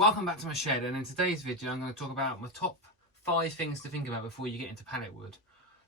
Welcome back to my shed, and in today's video I'm going to talk about my top 5 things to think about before you get into pallet wood.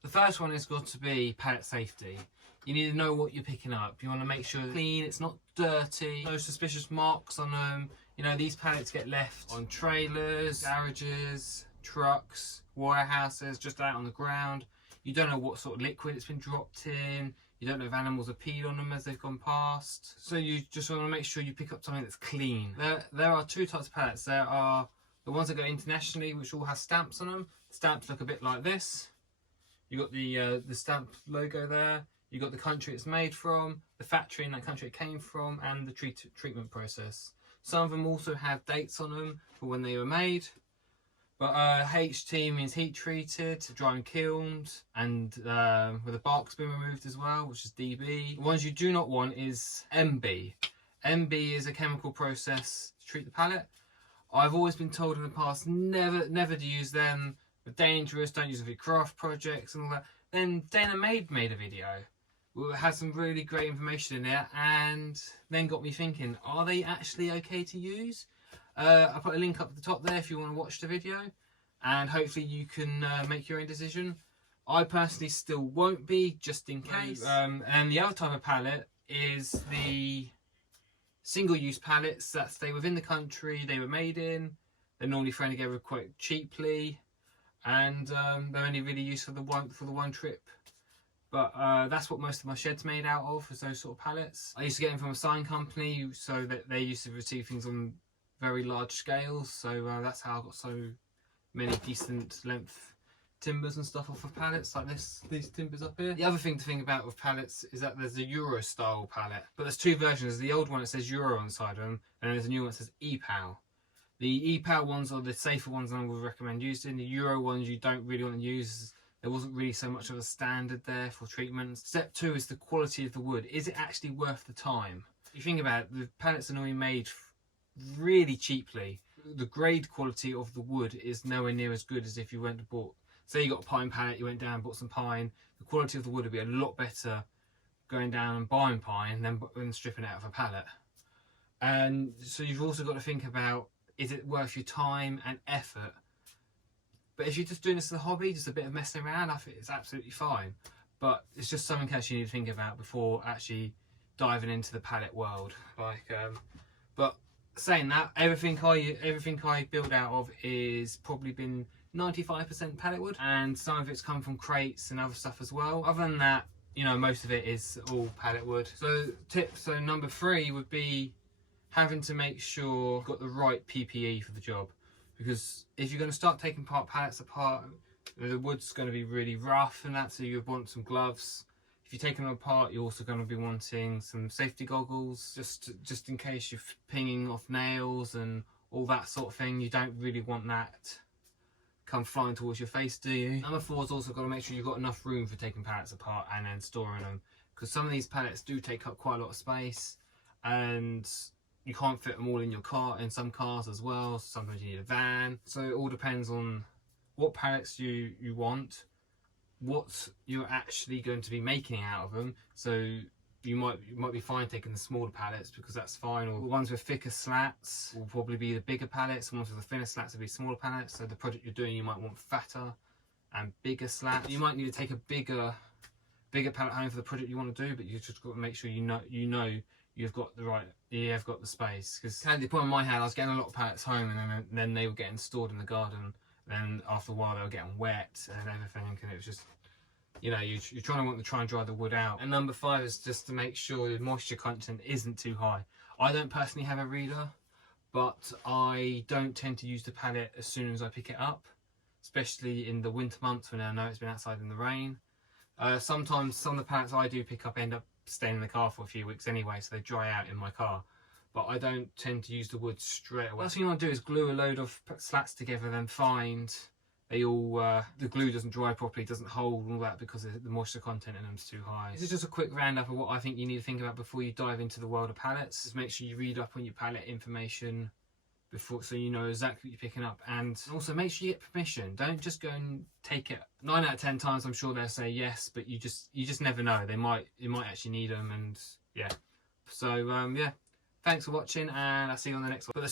The first one has got to be pallet safety. You need to know what you're picking up. You want to make sure it's clean, it's not dirty, no suspicious marks on them. You know, these pallets get left on trailers, garages, trucks, warehouses, just out on the ground. You don't know what sort of liquid it's been dropped in. You don't know if animals have peed on them as they've gone past. So you just want to make sure you pick up something that's clean. There are 2 types of pallets. There are the ones that go internationally, which all have stamps on them. Stamps look a bit like this. You got the stamp logo there. You got the country it's made from, the factory in that country it came from, and the treatment process. Some of them also have dates on them for when they were made. But HT means heat treated, dry and kilned, and with the bark's been removed as well, which is DB. The ones you do not want is MB. MB is a chemical process to treat the pallet. I've always been told in the past never to use them. They're dangerous, don't use them for your craft projects and all that. Then Dana made a video. It had some really great information in there, and then got me thinking, are they actually okay to use? I put a link up at the top there if you want to watch the video, and hopefully you can make your own decision. I personally still won't be, just in case. And the other type of pallet is the single-use pallets that stay within the country they were made in. They're normally thrown together quite cheaply, and they're only really used for the one trip. But that's what most of my shed's made out of, is those sort of pallets. I used to get them from a sign company, so that they used to receive things on very large scales, so that's how I got so many decent length timbers and stuff off of pallets like these timbers up here. The other thing to think about with pallets is that there's a Euro style pallet, but there's 2 versions. There's the old one that says Euro on the side of them, and there's a new one that says EPAL. The EPAL ones are the safer ones, and I would recommend using. The Euro ones you don't really want to use. There wasn't really so much of a standard there for treatment. Step 2 is the quality of the wood. Is it actually worth the time? If you think about it, the pallets are normally made really cheaply. The grade quality of the wood is nowhere near as good as if you went and bought, say you got a pine pallet, you went down and bought some pine. The quality of the wood would be a lot better going down and buying pine than stripping it out of a pallet. And so you've also got to think about, is it worth your time and effort? But if you're just doing this as a hobby, just a bit of messing around, I think it's absolutely fine. But it's just something else you need to think about before actually diving into the pallet world. But saying that, everything I build out of is probably been 95% pallet wood, and some of it's come from crates and other stuff as well. Other than that, you know, most of it is all pallet wood. So number 3 would be having to make sure you've got the right PPE for the job, because if you're going to start taking pallets apart, the wood's going to be really rough and that, so you want some gloves. If you're taking them apart, you're also going to be wanting some safety goggles, just in case you're pinging off nails and all that sort of thing. You don't really want that come flying towards your face, do you? Number 4 is also got to make sure you've got enough room for taking pallets apart and then storing them, because some of these pallets do take up quite a lot of space, and you can't fit them all in your car, in some cars as well. Sometimes you need a van. So it all depends on what pallets you want, what you're actually going to be making out of them. So you might be fine taking the smaller pallets, because that's fine, or the ones with thicker slats will probably be the bigger pallets, the ones with the thinner slats will be smaller pallets. So the project you're doing, you might want fatter and bigger slats. You might need to take a bigger pallet home for the project you want to do, but you just got to make sure you know you've got the space. Because at the point in my head, I was getting a lot of pallets home, and then they were getting stored in the garden. Then after a while, they were getting wet and everything, and it was just, you know, you're trying to try and dry the wood out. And number 5 is just to make sure the moisture content isn't too high. I don't personally have a reader, but I don't tend to use the pallet as soon as I pick it up, especially in the winter months when I know it's been outside in the rain. Sometimes some of the pallets I do pick up end up staying in the car for a few weeks anyway, so they dry out in my car. But I don't tend to use the wood straight away. Last thing you want to do is glue a load of slats together, then find they all the glue doesn't dry properly, doesn't hold and all that, because the moisture content in them is too high. This is just a quick roundup of what I think you need to think about before you dive into the world of pallets. Just make sure you read up on your pallet information before, so you know exactly what you're picking up, and also make sure you get permission. Don't just go and take it. 9 out of 10 times I'm sure they'll say yes, but you just never know. You might actually need them, and yeah. So yeah, thanks for watching, and I'll see you on the next one.